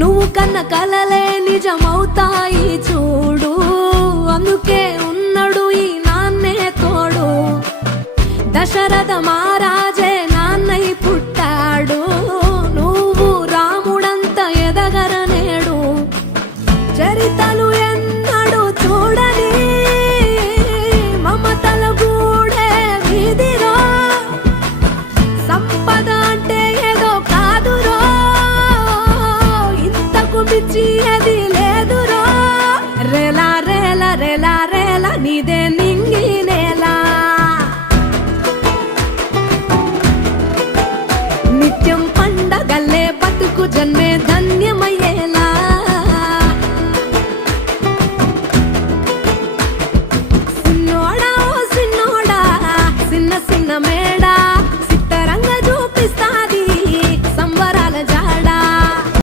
నువ్వు కన్న కలలే నిజమవుతాయి చూడు, అందుకే ఉన్నాడు ఈ నాన్నే తోడు. దశరథ మారా